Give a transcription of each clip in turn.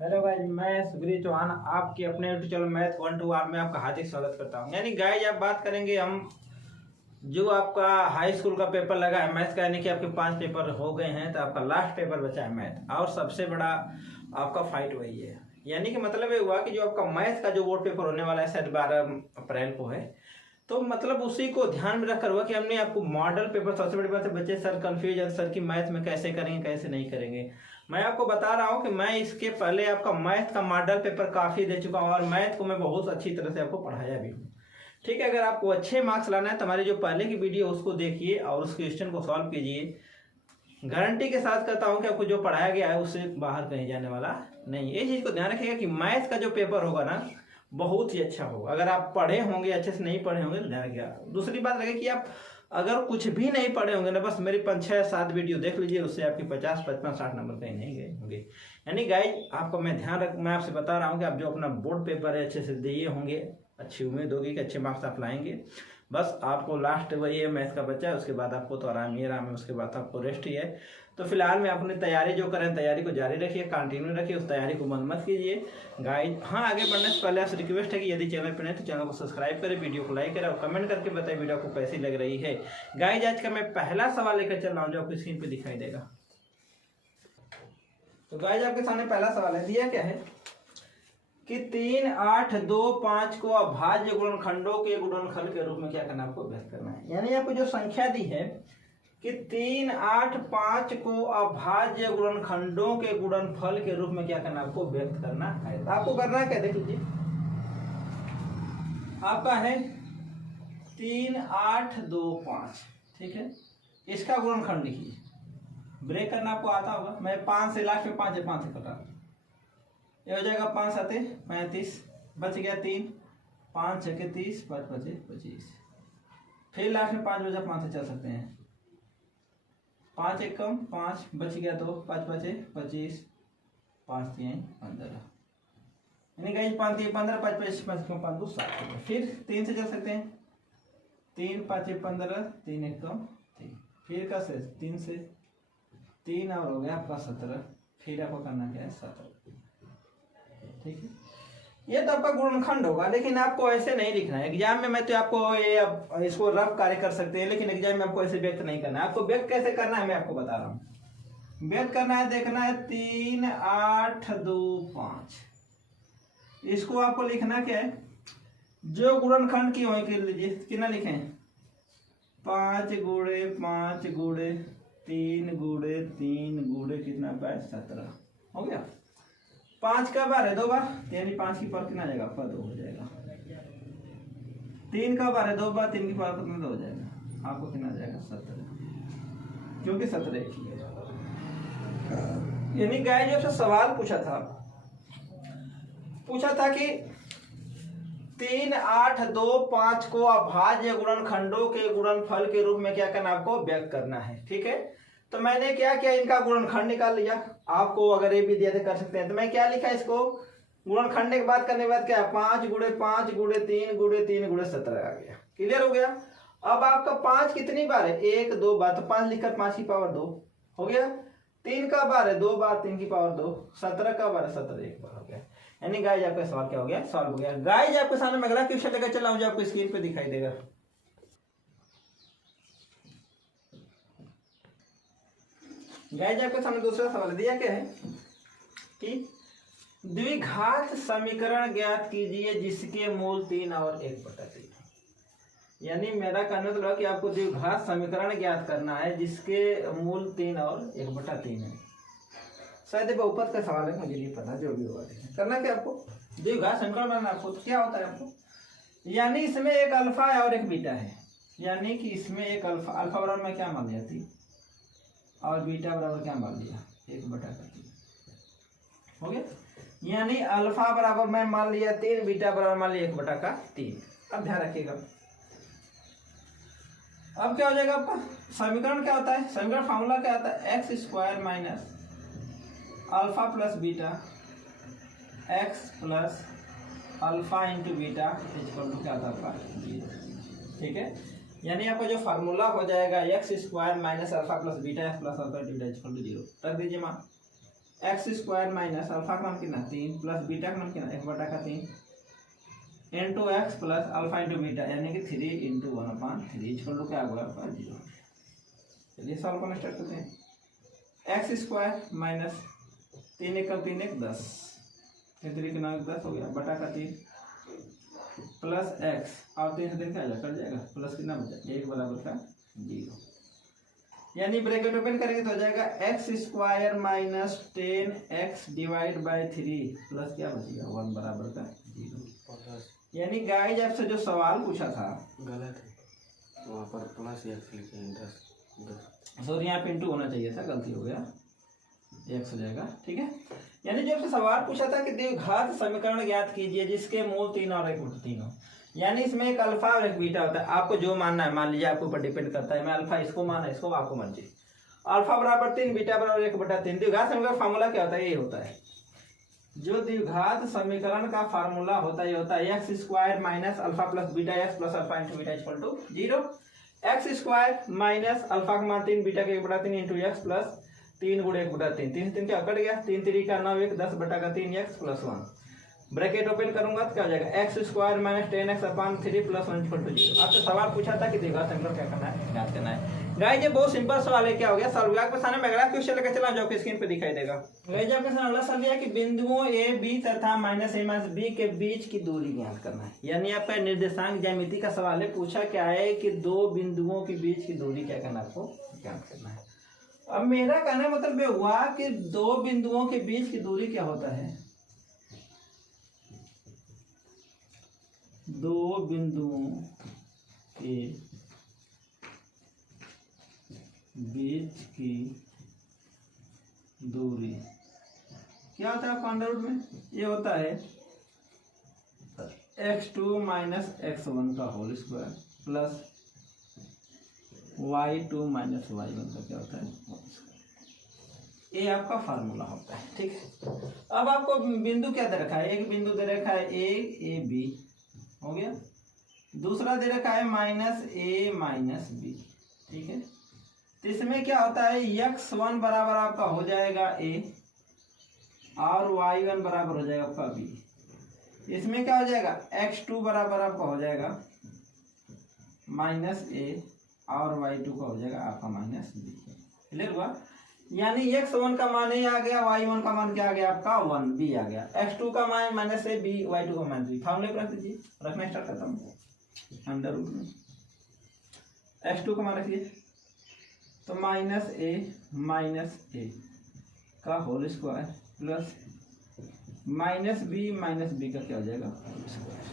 Hello guys, मैं सुग्रीव चौहान आपके अपने यूट्यूब चैनल मैथ 1 to 1 में आपका हार्दिक स्वागत करता हूं। यानी गाइज आप बात करेंगे हम जो आपका हाई स्कूल का पेपर लगा है मैथ का, यानी कि आपके 5 पेपर हो गए हैं तो आपका लास्ट पेपर बचा है मैथ, और सबसे बड़ा आपका फाइट वही है। यानी कि मतलब ये हुआ कि जो आपका मैथ का जो बोर्ड पेपर होने वाला है शायद 12 अप्रैल को है, तो मतलब उसी को ध्यान में रखकर हुआ कि हमने आपको मॉडल पेपर, सबसे बड़ी बात है बच्चे सर कंफ्यूज है सर कि मैथ में कैसे करेंगे कैसे नहीं करेंगे। मैं आपको बता रहा हूं कि मैं इसके पहले आपका मैथ का मॉडल पेपर काफ़ी दे चुका हूं और मैथ को मैं बहुत अच्छी तरह से आपको पढ़ाया भी हूँ। ठीक है, अगर आपको अच्छे मार्क्स लाना है तो हमारी जो पहले की वीडियो उसको देखिए और उस क्वेश्चन को सॉल्व कीजिए। गारंटी के साथ कहता हूँ कि आपको जो पढ़ाया गया है उससे बाहर कहीं जाने वाला नहीं। ये चीज़ को ध्यान रखिएगा कि मैथ का जो पेपर होगा ना बहुत ही अच्छा होगा। अगर आप पढ़े होंगे, अच्छे से नहीं पढ़े होंगे तो ध्यान रखिएगा। दूसरी बात रहे कि आप अगर कुछ भी नहीं पढ़े होंगे ना, बस मेरी 5-6-7 वीडियो देख लीजिए, उससे आपके 50, 55, 60 नंबर कहीं नहीं गए होंगे। यानी गाइज आपको मैं आपसे बता रहा हूँ कि आप जो अपना बोर्ड पेपर है अच्छे से दिए होंगे, अच्छी उम्मीद होगी कि अच्छे मार्क्स आप लाएंगे। बस आपको लास्ट वही है मैथ का बच्चा है, उसके बाद आपको तो आराम ही आराम है, उसके बाद आपको रेस्ट ही है। तो फिलहाल में अपनी तैयारी जो करें तैयारी को जारी रखिए, कंटिन्यू रखिए, उस तैयारी को बंद मत कीजिए गाइज। हाँ, आगे बढ़ने से पहले आपसे रिक्वेस्ट है कि यदि चैनल पर नहीं तो चैनल को सब्सक्राइब करें, वीडियो को लाइक करें और कमेंट करके बताएं वीडियो को कैसी लग रही है। गाइज आज का मैं पहला सवाल लेकर चल रहा हूँ जो आपकी स्क्रीन पर दिखाई देगा। तो गाइज आपके सामने पहला सवाल है, दिया क्या है कि 3, 8, 2, 5 को अभाज्य गुणनखंडों के गुणनफल के रूप में क्या करना आपको व्यक्त करना है। यानी आपको जो संख्या दी है कि 3, 8, 5 को अभाज्य गुणनखंडों के गुणनफल के रूप में क्या करना आपको व्यक्त करना है। तो आपको करना क्या, देख लीजिए आपका है 3, 8, 2, 5, ठीक है, इसका गुणनखंड लिखिए। ब्रेक करना आपको आता होगा, मैं 5 से लास्ट में 5 है, 5 से कटा, ये हो जाएगा 5 7 35, बच गया 3, 5 6 30, 5 5 25, फिर लास्ट में 5 बचा, 5 से चल सकते हैं, 5 1 कम 5, बच गया 2, 5 5 25, 5 3 15, यानी गाइस 5 3 15, 5 5 5 कम 5 2 7। फिर 3 से चल सकते हैं, 3 5 15, 3 1 कम 3, फिर का से 3 से 3 और हो गया आपका 17, फिर आपको करना क्या है 17, ठीक है। ये तो आपका गुणनखंड होगा, लेकिन आपको ऐसे नहीं लिखना है। एग्जाम में मैं तो आपको ये इसको रफ कार्य कर सकते हैं, लेकिन एग्जाम में आपको ऐसे व्यक्त नहीं करना है। आपको व्यक्त कैसे करना है मैं आपको बता रहा हूँ। व्यक्त करना है, देखना है 3 8 2 5, इसको आपको लिखना क्या है, जो गुणनखंड की वही कर लीजिए। कितना लिखें, 5 गुणे 5 गुणे 3 गुणे 3 गुणे कितना पाए 17, हो गया। 5 का बार है 2 बार, यानी 5 की पावर कितना आ जाएगा आपका 2 हो जाएगा। 3 का बार है 2 बार, 3 की पावर कितना 2 हो जाएगा, आपको कितना आ जाएगा 17, क्योंकि 17 एक ही है। यानी गाइस जो सवाल पूछा था कि 3 8 2 5 को अभाज्य गुणनखंडों के गुणनफल के रूप में क्या करना आपको व्यक्त करना है, ठीक है। तो मैंने क्या किया, इनका गुणनखंड निकाल लिया। आपको अगर ये भी दिया तो कर सकते हैं। तो मैं क्या लिखा इसको, गुणनखंड के बाद करने के बाद क्या, 5 गुणे 5 गुणे 3 गुणे 3 गुणे 17 आ गया। क्लियर हो गया। अब आपका 5 कितनी बार है, 1 2 बार, तो 5 लिखकर 5 की पावर 2 हो गया। 3 का बार है 2 बार, 3 की पावर 2, 17 का बार है 17 एक बार हो गया। यानी गाइज आपका सवाल क्या हो गया, सॉल्व हो गया। गाइज आपके सामने मैं अगला क्वेश्चन लेकर चला हूं जो आपको स्क्रीन पे दिखाई देगा। गाइज आपके सामने दूसरा सवाल दिया क्या है कि द्विघात समीकरण ज्ञात कीजिए जिसके मूल 3 और 1/3। यानी मेरा कहने तो कि आपको द्विघात समीकरण ज्ञात करना है जिसके मूल 3 और 1/3 है। शायद बहुपद का सवाल है, मुझे नहीं पता, जो भी होगा करना क्या आपको, द्विघात समीकरण बनाना आपको। तो क्या होता है आपको, यानी इसमें एक अल्फा है और एक बीटा है, यानी कि इसमें एक अल्फा बराबर में क्या मान लिया 3 और बीटा बराबर क्या मान लिया 1/3 हो गया। यानी अल्फा बराबर मैं मान लिया 3, बीटा बराबर मान लिया 1/3। अब ध्यान रखिएगा, अब क्या हो जाएगा आपका समीकरण क्या होता है, समीकरण फार्मूला क्या होता है, x² minus alpha plus beta x plus alpha into beta equal to क्या होता है आपका 0, ठीक है। यानी आपका जो फार्मूला हो जाएगा x² minus alpha plus beta x plus alpha into beta equal to 0, रख दीजिए मान। एक्स स्क्वायर माइनस अल्फा का मान कितना 3 प्लस बीटा का मान कितना 1/3 into x plus alpha into beta यानी कि 3 इंटू 1/3 इक्वल टू क्या होगा आपका 0। चलिए सॉल्व करना स्टार्ट करते हैं। एक्स स्क्वायर माइनस 3 1 3 1 10 3 के 9 10 हो गया बटा का 3 प्लस एक्स और 3 से 3 क्या कट जाएगा प्लस कितना बचा 1 बराबर का 0 यानी ब्रैकेट ओपन करेंगे तो हो जाएगा x square minus 10x divide by 3 plus क्या बचेगा 1 बराबर का 0। यानी गाइस आपसे जो सवाल पूछा था गलत है, वहाँ पर प्लस एक्स लिखे हैं 10 सॉरी यहाँ पे इंटू होना चाहिए था गलती हो गया एक्स हो जाएगा ठीक है। यानी जो आपसे सवाल पूछा था कि द्विघात समीकरण ज्ञात कीजिए जिसके मूल 3 और 1/3 हो। यानी इसमें एक अल्फा और एक बीटा होता है आपको जो मानना है मान लीजिए आपके ऊपर डिपेंड करता है मैं अल्फा इसको माना इसको आपको मान लीजिए अल्फा बराबर 3 बीटा बराबर 1/3 द्विघात समीकरण फार्मूला क्या होता है ये होता है जो द्विघात समीकरण का फार्मूला होता है ये होता है x square minus alpha plus beta x plus alpha into beta equal to 0। X square minus alpha का मान 3 बीटा के 1/3 इंटू एक्स प्लस 3 गुणे 1/3 3 से 3 क्या कट गया 3 3 का 9 1 10 बटा का 3 एक्स प्लस 1 ब्रैकेट ओपन करूंगा तो क्या हो जाएगा x square minus 10x upon 3 plus 1 equal to 0। आपसे सवाल पूछा था कि द्विघात समीकरण क्या करना है ज्ञात करना है। गाइस ये बहुत सिंपल सवाल है क्या हो गया सॉल्व आपके सामने मैं अगला क्वेश्चन लेकर चला जो आपकी स्क्रीन पे दिखाई देगा। गाइस आपके सामने अगला सवाल है कि बिंदुओं a b तथा -a b के बीच की दूरी ज्ञात करना है। यानी आपका निर्देशांक ज्यामिति का सवाल है पूछा क्या है कि दो बिंदुओं के बीच की दूरी क्या करना है आपको ज्ञात करना है। अब मेरा कहने मतलब ये हुआ कि दो बिंदुओं के बीच की दूरी क्या होता है दो बिंदुओं के बीच की दूरी क्या होता है आपका अंडर रूट में ये होता है x2 माइनस x1 का whole square plus y2 minus y1 का क्या होता है होल स्क्वायर। ये आपका फार्मूला होता है ठीक है। अब आपको बिंदु क्या दे रखा है एक बिंदु दे रखा है a b हो गया दूसरा दे रखा है -a - b ठीक है। तो इसमें क्या होता है x1 बराबर आपका हो जाएगा a और y1 बराबर हो जाएगा आपका b। इसमें क्या हो जाएगा x2 बराबर आपका हो जाएगा -a और y2 का हो जाएगा आपका -b। क्लियर हुआ यानी x1 का मान a आ गया y1 का मान क्या आ गया आपका 1 b आ गया x2 का मान -a b y2 का मान b। फार्मूले पर रख दीजिए रखना स्टार्ट करता हूँ अंडर रूट में x2 का मान रखिए तो -a का होल स्क्वायर प्लस -b का क्या हो जाएगा होल स्क्वायर।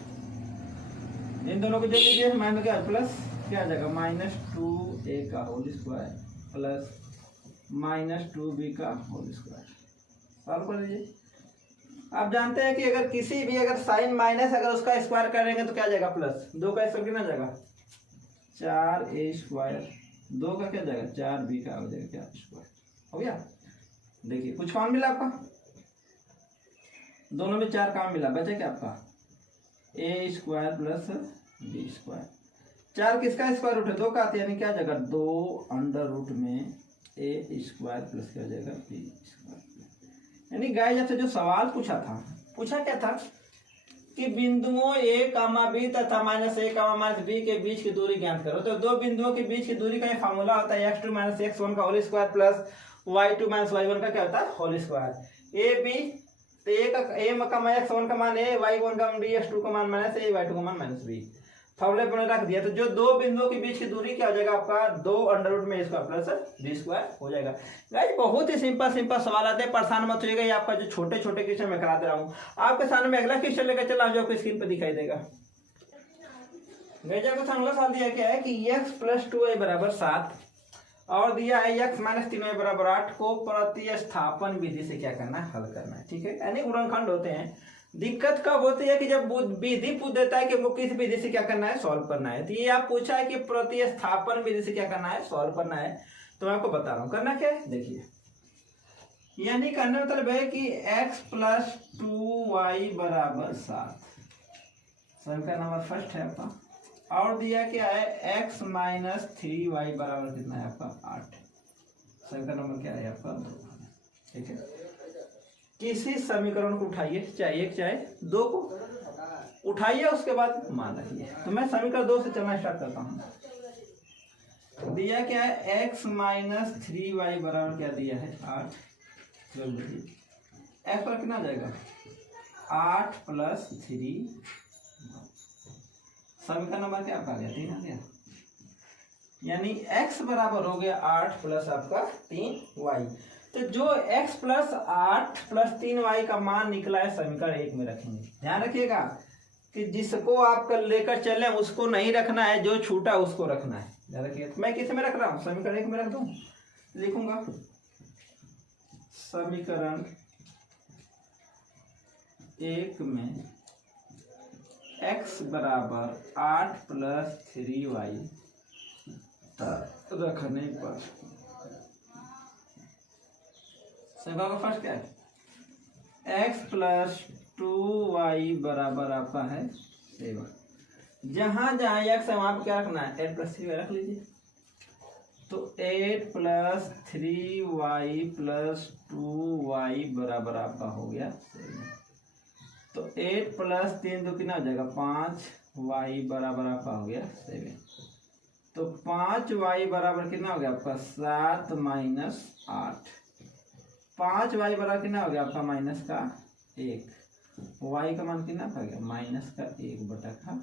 इन दोनों को जोड़ लीजिए माइनस क्या प्लस क्या आ जाएगा -2a का होल स्क्वायर प्लस -2b का होल स्क्वायर। सॉल्व कर लीजिए। आप जानते हैं कि अगर किसी भी अगर साइन माइनस अगर उसका स्क्वायर करेंगे तो क्या आ जाएगा प्लस 2 का स्क्वायर कितना जाएगा 4a स्क्वायर 2 का क्या जाएगा 4b का हो जाएगा क्या स्क्वायर हो गया। देखिए कुछ काम मिला आपका दोनों में 4 काम मिला बचा क्या आपका a square plus b square 4 किसका स्क्वायर रूट है 2 का आता है यानी क्या जाएगा 2 अंडर रूट में a स्क्वायर प्लस क्या हो जाएगा b स्क्वायर। यानी गाइस आपसे जो सवाल पूछा क्या था कि बिंदुओं a, b तथा -a, -b के बीच की दूरी ज्ञात करो। तो दो बिंदुओं के बीच की दूरी का ये फार्मूला होता है x2 - x1 का whole square plus y2 - y1 का क्या होता है होल स्क्वायर। a b तो a का मान x1 का मान a y1 का मान b x2 का मान -a y2 का मान -b फार्मूले पर रख दिया। तो जो दो बिंदुओं के बीच की दूरी क्या हो जाएगा आपका 2 अंडर रूट में स्क्वायर प्लस b स्क्वायर हो जाएगा। गाइस बहुत ही सिंपल सवाल आते हैं परेशान मत होइएगा। ये आपका जो छोटे क्वेश्चन मैं करा दे रहा हूँ आपके सामने में अगला क्वेश्चन लेकर चला जो आपको स्क्रीन पर दिखाई देगा। गाइस आपको अगला सवाल दिया क्या है कि x + 2y = 7 और दिया है x - 3y = 8 को प्रतिस्थापन विधि से क्या करना है हल करना है ठीक है। यानी गुणनखंड होते हैं। दिक्कत कब होती है कि जब विधि पूछ देता है कि वो किस विधि से क्या करना है सॉल्व करना है। तो ये आप पूछा है कि प्रतिस्थापन विधि से क्या करना है सॉल्व करना है। तो मैं आपको बता रहा हूँ करना क्या है देखिए। यानी करने मतलब है कि x + 2y = 7 समीकरण नंबर फर्स्ट है आपका और दिया क्या है x - 3y = कितना है आपका 8 समीकरण नंबर क्या है आपका 2 ठीक है। किसी समीकरण को उठाइए, चाहे एक चाहे दो को उठाइए, उसके बाद मान रखिए। तो मैं समीकरण 2 से चलना स्टार्ट करता हूँ। दिया क्या है, x माइनस 3y बराबर क्या दिया है 8। एक्स पर कितना आ जाएगा 8 प्लस 3। समीकरण नंबर क्या आपका आ गया 3 आ गया, यानी x बराबर हो गया 8 प्लस आपका 3y। तो जो x प्लस 8 प्लस 3y का मान निकला है समीकरण 1 में रखेंगे। ध्यान रखिएगा कि जिसको आपका लेकर चले उसको नहीं रखना है, जो छूटा उसको रखना है। ध्यान रखिए। मैं किस में रख रहा हूँ, समीकरण 1 में रख दूँ, लिखूंगा समीकरण 1 में x बराबर 8 प्लस 3y रखने पर समीकरण का फर्स्ट क्या है, x प्लस 2y बराबर आपका है 7। जहां जहां x है वहां पर क्या रखना है 8 प्लस 3y रख लीजिए। तो 8 प्लस 3y प्लस 2y बराबर आपका हो गया 7। तो 8 प्लस 3 तो कितना हो जाएगा 5y बराबर आपका हो गया 7। तो 5y बराबर कितना हो गया आपका 7 माइनस 8। 5y बराबर कितना हो गया आपका माइनस का 1। y का मान कितना आ गया माइनस का 1/5।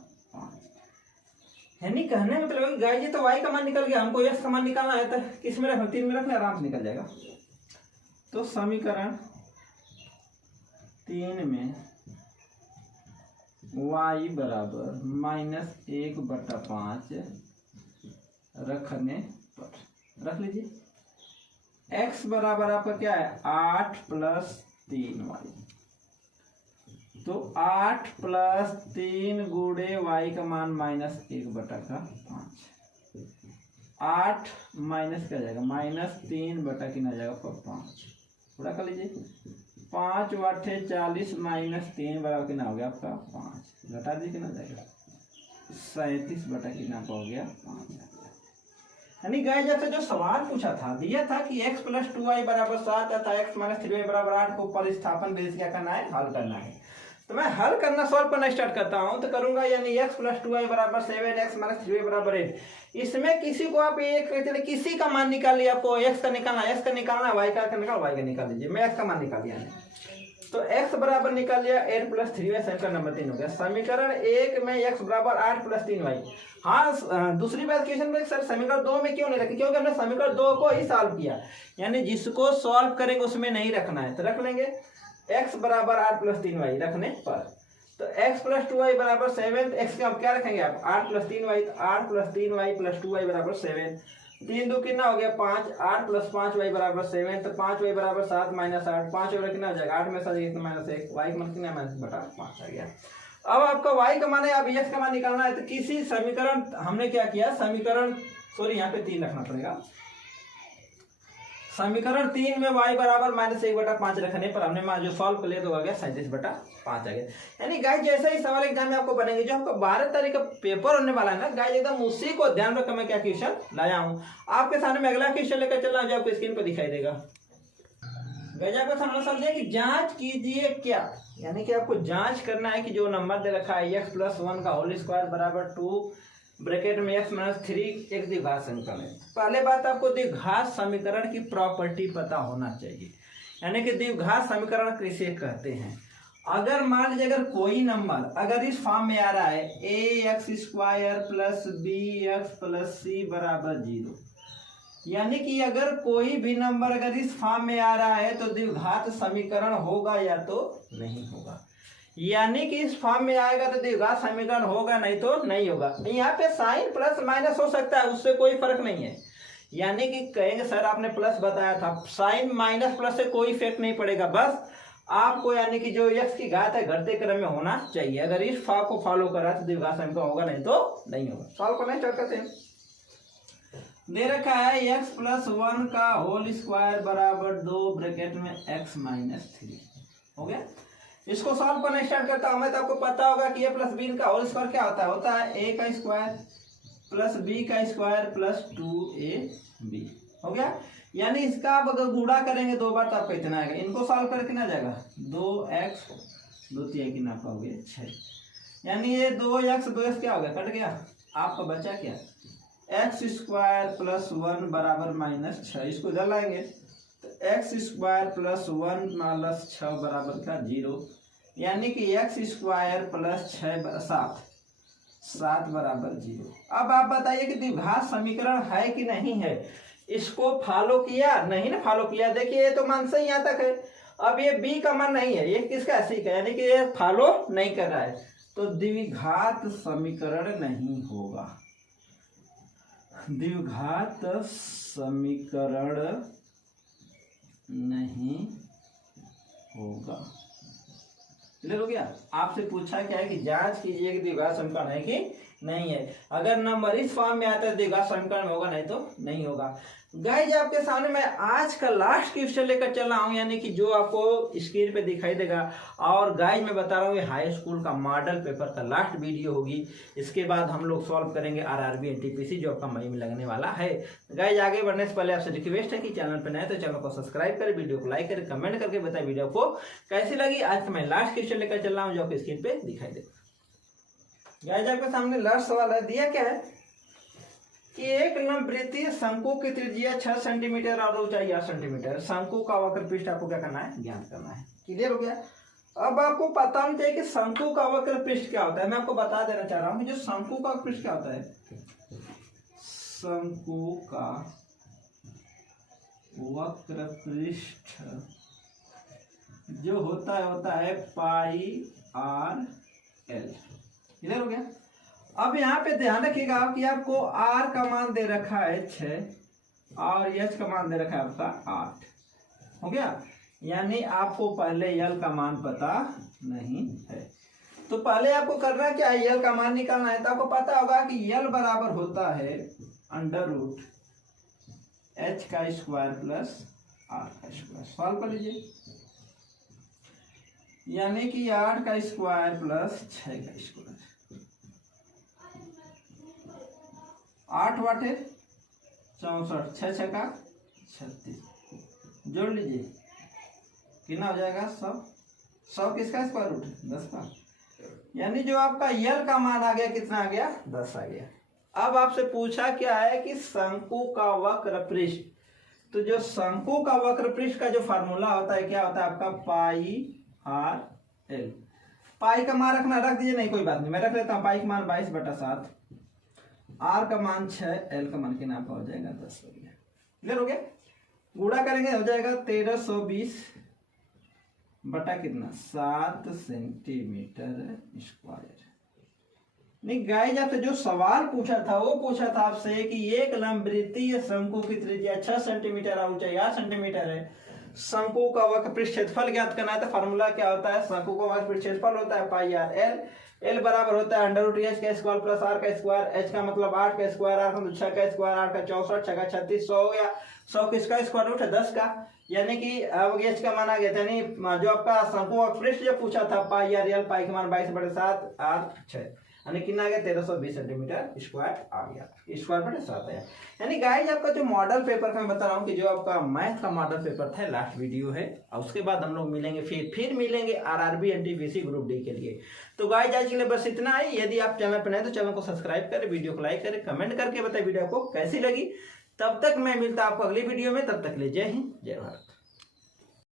यानी कहने में मतलब गाय जी तो y का मान निकल गया, हमको x का मान निकालना है। तो किस में रखना, 3 में रखना, आराम से निकल जाएगा। तो समीकरण 3 में y बराबर माइनस 1/5 रखने पर रख लीजिए। x बराबर आपका क्या है 8 प्लस 3y। तो 8 प्लस 3 गुणे y का मान माइनस 1/5। 8 माइनस क्या जाएगा माइनस 3/कितना जाएगा 5। पूरा कर लीजिए। 5 8 40 माइनस 3 बराबर कितना हो गया आपका 5। घटा दीजिए कितना जाएगा 37/कितना हो गया 5। यानी गाइस जैसे जो सवाल पूछा था, दिया था कि x प्लस 2y बराबर 7 तथा x माइनस 3y बराबर 8 को प्रतिस्थापन बेस क्या करना है, हल करना है। तो मैं हल करना सॉल्व करना स्टार्ट करता हूं। तो करूंगा यानी x प्लस 2y बराबर 7, x माइनस 3y बराबर 8। इसमें किसी को आप एक किसी का मान निकाल लिया, आपको x का निकालना, x का निकालना, y का निकाल, y का निकाल लीजिए। मैं x का मान निकाल लिया है। तो x बराबर निकाल लिया 8 प्लस 3y, समीकरण नंबर 3 हो गया। समीकरण 1 में x बराबर 8 प्लस 3y। हाँ, दूसरी बात क्वेश्चन में सर समीकरण 2 में क्यों नहीं रखी, क्योंकि हमने समीकरण 2 को ही सॉल्व किया, यानी जिसको सॉल्व करेंगे उसमें नहीं रखना है। तो रख लेंगे x बराबर 8 प्लस 3y रखने पर। तो x प्लस 2y बराबर 7, x का क्या रखेंगे आप 8 प्लस 3y। तो 8 प्लस 3y प्लस 2y बराबर 7। 3 2 कितना हो गया 5। 8 प्लस 5y बराबर 7। तो 5y बराबर 7 माइनस 8। 5y बराबर कितना हो जाएगा 8 में से 1 माइनस 1, y का मान कितना माइनस बटा 5 आ गया। अब आपका y का मान है, अब x का मान निकालना है। तो किसी समीकरण हमने क्या किया, समीकरण सॉरी यहाँ पे 3 रखना पड़ेगा। समीकरण 3 में y बराबर माइनस 1/5 रखने पर हमने मान जो सॉल्व कर लिया तो आ गया 37/5 आ गया। यानी गाइस जैसे ही सवाल एग्जाम में आपको बनेंगे, जो आपको 12 तारीख का पेपर होने वाला है ना गाइस, एकदम उसी को ध्यान रखकर मैं क्या क्वेश्चन लाया हूँ आपके सामने। मैं अगला क्वेश्चन लेकर चल रहा हूँ जो आपको स्क्रीन पर दिखाई देगा। गाइस आपको सामने समझिए कि जांच कीजिए क्या, यानी कि आपको जांच करना है कि जो नंबर दे रखा है x प्लस 1 का होल स्क्वायर बराबर 2 ब्रैकेट में x माइनस 3 एक द्विघात समीकरण है। पहले बात आपको द्विघात समीकरण की प्रॉपर्टी पता होना चाहिए, यानी कि द्विघात समीकरण किसे कहते हैं। अगर मान लीजिए अगर कोई नंबर अगर इस फॉर्म में आ रहा है ax square plus bx plus c बराबर 0, यानी कि अगर कोई भी नंबर अगर इस फॉर्म में आ रहा है तो द्विघात समीकरण होगा या तो नहीं होगा। यानी कि इस फॉर्म में आएगा तो द्विघात समीकरण होगा, नहीं तो नहीं होगा। यहाँ पे साइन प्लस माइनस हो सकता है, उससे कोई फर्क नहीं है। यानी कि कहेंगे सर आपने प्लस बताया था, साइन माइनस प्लस से कोई इफेक्ट नहीं पड़ेगा, बस आपको यानी कि जो x की घात है घटते क्रम में होना चाहिए। अगर इस फॉर्म को फॉलो करा तो द्विघात समीकरण होगा, नहीं तो नहीं होगा। सॉल्व करना स्टार्ट करते हैं। दे रखा है x प्लस 1 का होल स्क्वायर बराबर 2 ब्रैकेट में x माइनस 3 हो गया। इसको सॉल्व करना स्टार्ट करता हूं मैं। तो आपको पता होगा कि a प्लस b का होल स्क्वायर क्या होता है a का स्क्वायर प्लस b का स्क्वायर प्लस 2ab हो गया। यानी इसका आप अगर गुणा करेंगे 2 बार तो आपका इतना आएगा। इनको सॉल्व करके कितना जाएगा 2x 2 3 कितना आपका हो गया 6, यानी ये 2x 2x क्या हो गया कट गया, आपका बचा क्या x स्क्वायर प्लस 1 बराबर -6। इसको इधर लाएंगे तो x स्क्वायर प्लस 1 माइनस 6 बराबर का 0, यानी कि x स्क्वायर प्लस 6 7 बराबर 0। अब आप बताइए कि द्विघात समीकरण है कि नहीं है। इसको फॉलो किया नहीं ना, फॉलो किया। देखिए ये तो मान सही यहाँ तक है। अब ये b का मान नहीं है, ये किसका सी का, यानी कि ये फॉलो नहीं कर रहा है, तो द्विघात समीकरण नहीं होगा। द्विघात समीकरण नहीं होगा। क्लियर हो गया। आपसे पूछा क्या है कि जांच कीजिए कि द्विघात समीकरण है कि नहीं है। अगर नंबर इस फॉर्म में आता है द्विघात समीकरण में होगा, नहीं तो नहीं होगा। गाइज आपके सामने मैं आज का लास्ट क्वेश्चन लेकर चल रहा हूँ, यानी कि जो आपको स्क्रीन पे दिखाई देगा। और गाइज मैं बता रहा हूँ ये हाई स्कूल का मॉडल पेपर का लास्ट वीडियो होगी। इसके बाद हम लोग सॉल्व करेंगे आरआरबी एनटीपीसी जो आपका मई में लगने वाला है। गाइज आगे बढ़ने से पहले आपसे रिक्वेस्ट है कि चैनल पर नए तो चैनल को सब्सक्राइब करें, वीडियो को लाइक करें, कमेंट करके बताएं वीडियो को कैसी लगी। आज मैं लास्ट क्वेश्चन लेकर चल रहा हूँ जो आपको स्क्रीन पे दिखाई देगा। गाइज आपके सामने लास्ट सवाल है, दिया क्या है कि एक लंबवृत्तीय शंकु की त्रिज्या 6 सेंटीमीटर और ऊंचाई 8 सेंटीमीटर, शंकु का वक्र पृष्ठ आपको क्या करना है, ज्ञात करना है। क्लियर हो गया। अब आपको पता नहीं चाहिए कि शंकु का वक्र पृष्ठ क्या होता है। मैं आपको बता देना चाह रहा हूं कि जो शंकु का पृष्ठ क्या होता है, शंकु का वक्र पृष्ठ जो होता है पाई आर एल। क्लियर हो गया। अब यहाँ पे ध्यान रखिएगा कि आपको r का मान दे रखा है 6 और h का मान दे रखा है आपका 8। हो गया। यानी आपको पहले l का मान पता नहीं है, तो पहले आपको करना क्या है, l का मान निकालना है। तो आपको पता होगा कि l बराबर होता है √ h का स्क्वायर प्लस r का स्क्वायर। सॉल्व कर लीजिए, यानी कि 8 का स्क्वायर प्लस 6 का स्क्वायर। 8 वाटे 64, 6 6 का 36, जोड़ लीजिए कितना हो जाएगा 100। 100 किसका स्क्वायर रूट 10 का, यानी जो आपका यल का मान आ गया कितना आ गया 10 आ गया। अब आपसे पूछा क्या है कि शंकु का वक्र पृष्ठ, तो जो शंकु का वक्र पृष्ठ का जो फार्मूला होता है क्या होता है आपका पाई आर एल। पाई का मान रखना रख दीजिए, नहीं कोई बात नहीं, मैं रख लेता हूँ। पाई का मान 22/7, आर का मान 6, एल का मान कितना हो जाएगा 10 हो गया। क्लियर हो गया। गुणा करेंगे हो जाएगा 1320 बटा कितना 7 सेंटीमीटर स्क्वायर। नहीं गाइस आपसे जो सवाल पूछा था वो पूछा था आपसे कि एक लंबवृत्तीय शंकु की त्रिज्या 6 सेंटीमीटर और ऊंचाई 8 सेंटीमीटर है, शंकु का वक्र पृष्ठ क्षेत्रफल ज्ञात करना है। तो फार्मूला क्या होता है, शंकु का वक्र पृष्ठ क्षेत्रफल होता है पाई आर एल। एल बराबर होता है √h का स्क्वायर प्लस r का स्क्वायर। h का मतलब 8 का स्क्वायर, r का 6 का स्क्वायर, 8 का 64, 6 का 36, 100 हो गया। 100 किसका स्क्वायर रूट है 10 का, यानी कि अब h का मान आ गया। यानी जो आपका शंकु का पृष्ठ जो पूछा था पाई आर एल, पाई का मान 22/7 r 6, यानी कितना आ गया 1320 सेंटीमीटर स्क्वायर आ गया, स्क्वायर बटे 7 आया। यानी गाइस आपका जो मॉडल पेपर का मैं बता रहा हूँ कि जो आपका मैथ का मॉडल पेपर था लास्ट वीडियो है, और उसके बाद हम लोग मिलेंगे फिर मिलेंगे आरआरबी एनटीपीसी ग्रुप डी के लिए। तो गाइस आज के लिए बस इतना ही। यदि आप चैनल पर नए तो चैनल को सब्सक्राइब करें, वीडियो को लाइक करें, कमेंट करके बताएं वीडियो को कैसी लगी। तब तक मैं मिलता आपको अगली वीडियो में, तब तक ले जय हिंद जय भारत।